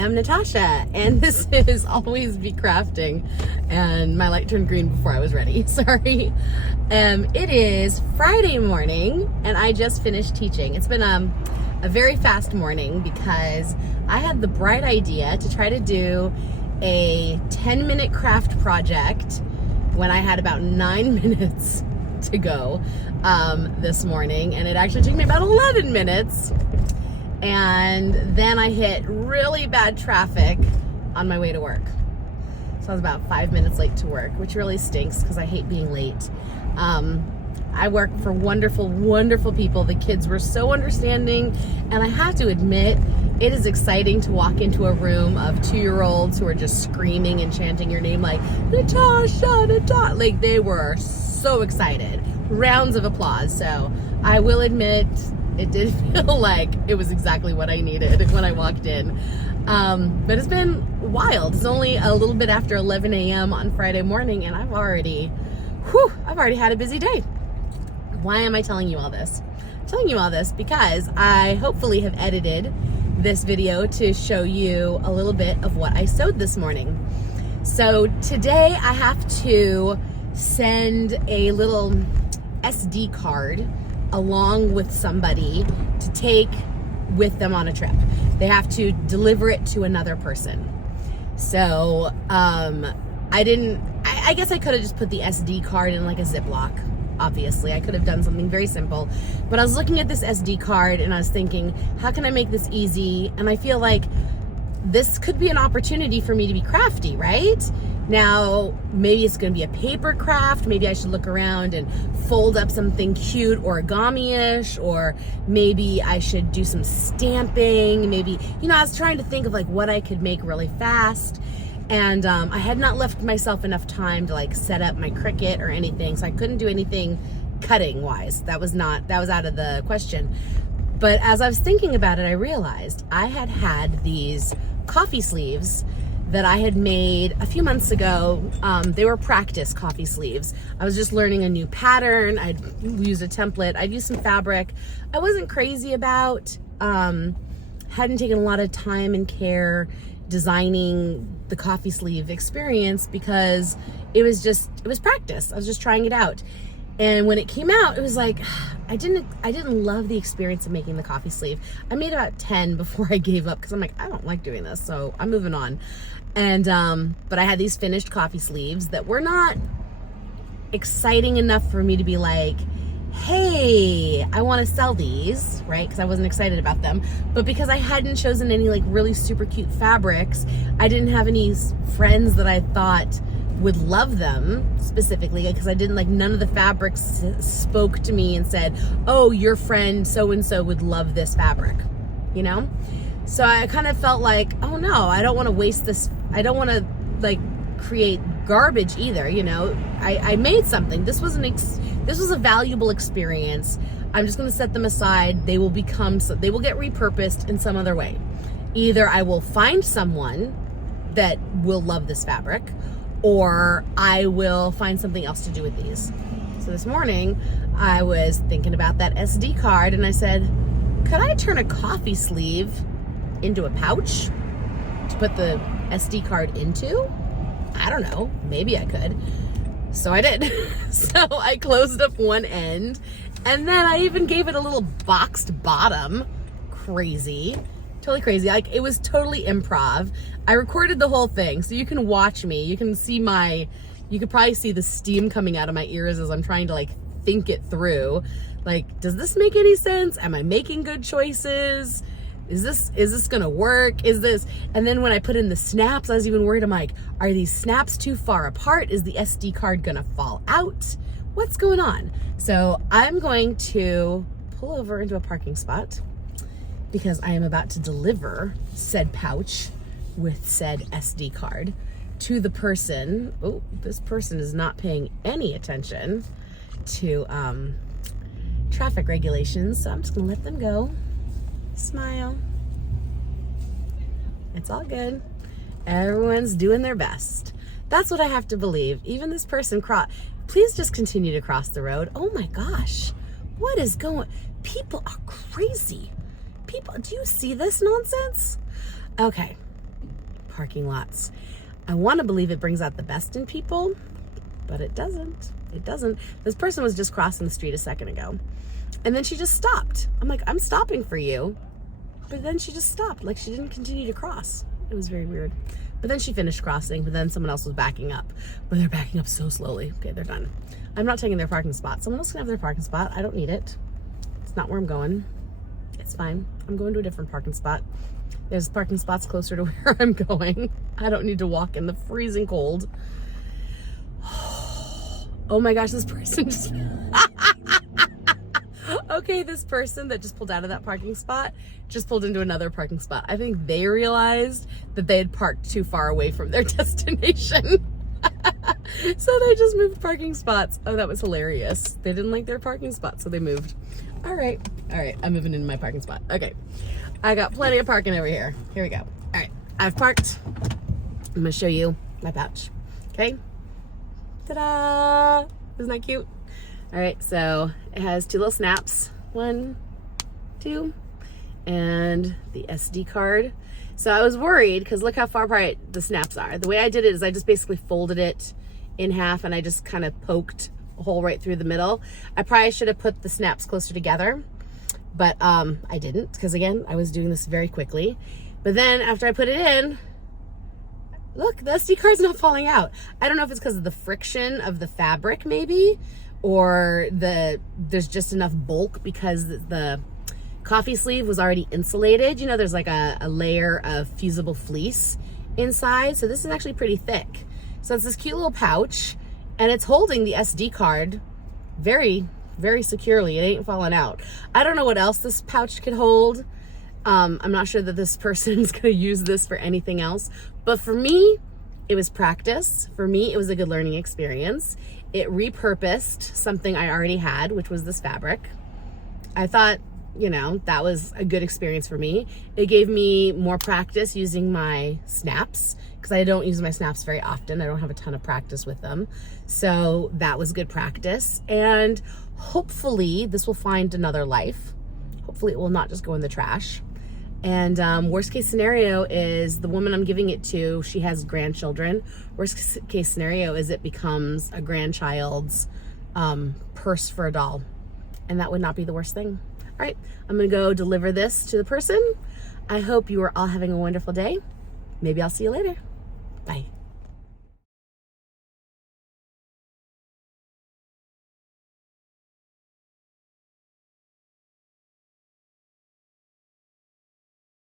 am Natasha, and this is Always Be Crafting, and my light turned green before I was ready, sorry. It is Friday morning, and I just finished teaching. It's been a very fast morning because I had the bright idea to try to do a 10-minute craft project when I had about 9 minutes to go this morning, and it actually took me about 11 minutes. And then I hit really bad traffic on my way to work. So I was about 5 minutes late to work, which really stinks because I hate being late. I work for wonderful, wonderful people. The kids were so understanding, and I have to admit, it is exciting to walk into a room of 2-year-olds who are just screaming and chanting your name like, Natasha, Natasha. Like, they were so excited. Rounds of applause. So I will admit, it did feel like it was exactly what I needed when I walked in. But it's been wild. It's only a little bit after 11 a.m. on Friday morning, and I've already had a busy day. Why am I telling you all this? I'm telling you all this because I hopefully have edited this video to show you a little bit of what I sewed this morning. So today I have to send a little SD card along with somebody to take with them on a trip. They have to deliver it to another person. So I guess I could have just put the SD card in like a Ziploc. Obviously, I could have done something very simple, but I was looking at this SD card and I was thinking, how can I make this easy? And I feel like this could be an opportunity for me to be crafty, right? Now, maybe it's going to be a paper craft. Maybe I should look around and fold up something cute origami-ish, or maybe I should do some stamping. Maybe, I was trying to think of like what I could make really fast. And I had not left myself enough time to like set up my Cricut or anything, so I couldn't do anything cutting wise. That was out of the question. But as I was thinking about it, I realized I had these coffee sleeves that I had made a few months ago. They were practice coffee sleeves. I was just learning a new pattern. I'd used a template. I'd used some fabric I wasn't crazy about. Hadn't taken a lot of time and care designing the coffee sleeve experience because it was practice. I was just trying it out. And when it came out, it was like, I didn't love the experience of making the coffee sleeve. I made about 10 before I gave up because I'm like, I don't like doing this, so I'm moving on. And but I had these finished coffee sleeves that were not exciting enough for me to be like, hey, I want to sell these, right? Because I wasn't excited about them. But because I hadn't chosen any like really super cute fabrics, I didn't have any friends that I thought would love them specifically, because I didn't like, none of the fabrics spoke to me and said, oh, your friend so-and-so would love this fabric, So I kind of felt like, oh no, I don't want to waste this. I don't want to like create garbage either. I made something. This was a valuable experience. I'm just going to set them aside. They will get repurposed in some other way. Either I will find someone that will love this fabric, or I will find something else to do with these. So this morning I was thinking about that SD card and I said, could I turn a coffee sleeve into a pouch to put the SD card into? I don't know, maybe I could. So I did. So I closed up one end, and then I even gave it a little boxed bottom. Crazy. Totally crazy. Like, it was totally improv. I recorded the whole thing, so you can watch me. You can probably see the steam coming out of my ears as I'm trying to like think it through. Like, does this make any sense? Am I making good choices? Is this gonna work? And then when I put in the snaps, I was even worried. I'm like, are these snaps too far apart? Is the SD card gonna fall out? What's going on? So I'm going to pull over into a parking spot because I am about to deliver said pouch with said SD card to the person. Oh, this person is not paying any attention to traffic regulations, so I'm just gonna let them go. Smile. It's all good. Everyone's doing their best. That's what I have to believe. Even this person please just continue to cross the road. Oh my gosh. What is people are crazy. Do you see this nonsense? Okay. parking lots. I want to believe it brings out the best in people, but it doesn't. It doesn't. This person was just crossing the street a second ago, and then she just stopped. I'm like, I'm stopping for you. But then she just stopped. Like, she didn't continue to cross. It was very weird. But then she finished crossing, but then someone else was backing up. But they're backing up so slowly. Okay, they're done. I'm not taking their parking spot. Someone else can have their parking spot. I don't need it. It's not where I'm going. It's fine. I'm going to a different parking spot. There's parking spots closer to where I'm going. I don't need to walk in the freezing cold. Oh my gosh, this person just... Okay, this person that just pulled out of that parking spot just pulled into another parking spot. I think they realized that they had parked too far away from their destination. So they just moved parking spots. Oh, that was hilarious. They didn't like their parking spot, so they moved. All right, I'm moving into my parking spot. Okay, I got plenty of parking over here. Here we go. All right, I've parked. I'm gonna show you my pouch, okay? Ta-da! Isn't that cute? All right, so it has 2 little snaps, 1, 2, and the SD card. So I was worried because look how far apart the snaps are. The way I did it is I just basically folded it in half and I just kind of poked a hole right through the middle. I probably should have put the snaps closer together, but I didn't because again, I was doing this very quickly. But then after I put it in, look, the SD card's not falling out. I don't know if it's because of the friction of the fabric maybe, or there's just enough bulk because the coffee sleeve was already insulated. You know, there's like a layer of fusible fleece inside. So this is actually pretty thick. So it's this cute little pouch and it's holding the SD card very, very securely. It ain't falling out. I don't know what else this pouch could hold. I'm not sure that this person is going to use this for anything else, but for me, it was practice. For me, it was a good learning experience. It repurposed something I already had, which was this fabric. I thought, you know, that was a good experience for me. It gave me more practice using my snaps because I don't use my snaps very often. I don't have a ton of practice with them. So that was good practice. And hopefully this will find another life. Hopefully it will not just go in the trash. And worst case scenario is the woman I'm giving it to, she has grandchildren. Worst case scenario is it becomes a grandchild's purse for a doll. And that would not be the worst thing. All right, I'm gonna go deliver this to the person. I hope you are all having a wonderful day. Maybe I'll see you later. Bye.